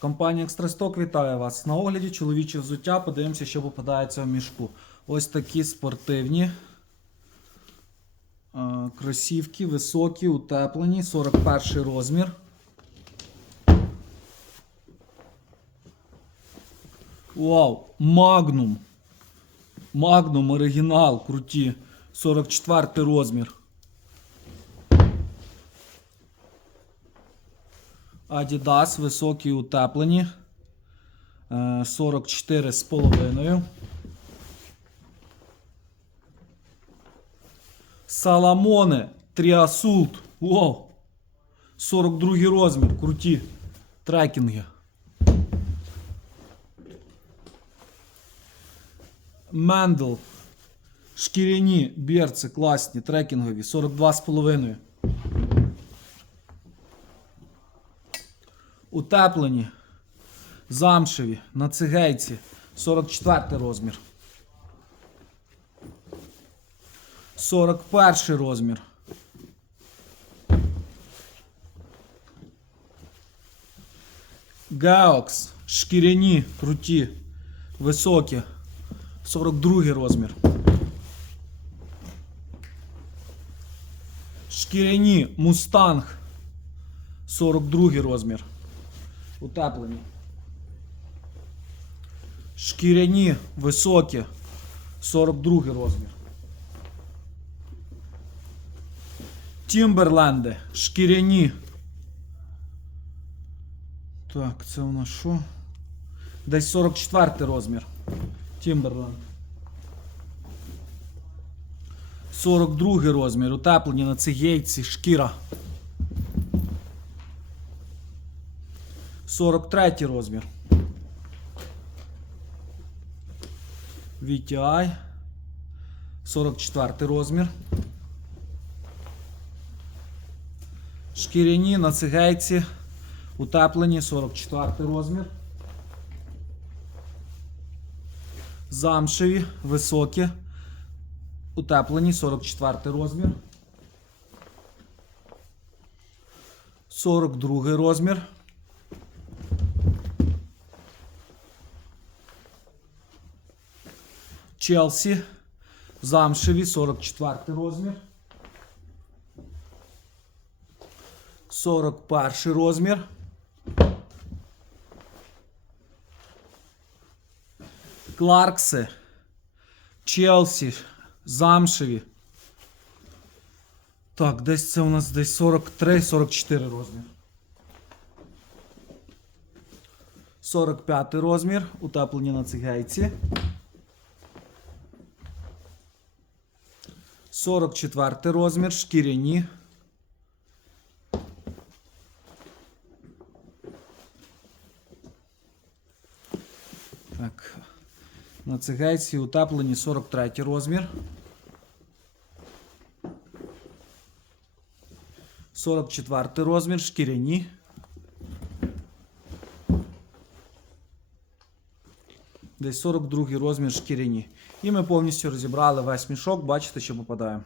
Компанія Екстрасток вітає вас. На огляді чоловіче взуття. Подивимося, що попадається в мішку. Ось такі спортивні е, кросівки, високі, утеплені, 41 розмір. Вау! Магнум. Магнум оригінал, круті. 44 розмір. Adidas високі утеплені. Е, 44 з половиною. Саламоне Тріасулт. Вау. 42 розмір. Круті. Трекінги. Мендел. Шкіряні берці класні, трекінгові. 42,5. Утеплені. Замшеві. На цигейці. 44 розмір. 41 розмір. Геокс. Шкіряні, круті, високі. 42 розмір. Шкіряні Мустанг. 42 розмір. Утеплені. Шкіряні високі. 42 розмір. Тімберленди. Шкіряні. Так, це у нас що? Десь 44 розмір. Тімберленд. 42 розмір. Утеплені на цигейці. Шкіра. 43 розмір. VTI. 44 розмір. Шкіряні на цигейці. Утеплені 44 розмір. Замшеві, високі. Утеплені 44 розмір. 42 розмір. Челсі. Замшеві 44 розмір. 41 розмір. Кларкси. Челсі. Замшеві. Так, десь це у нас десь 43-44 розмір. 45 розмір. Утеплені на цигейці. 44 розмір. Шкіряні. Так. На цигейці утеплені 43 розмір. 44 розмір, шкіряні. Десь 42 розмір шкіряні. І ми повністю розібрали весь мішок. Бачите, що попадає.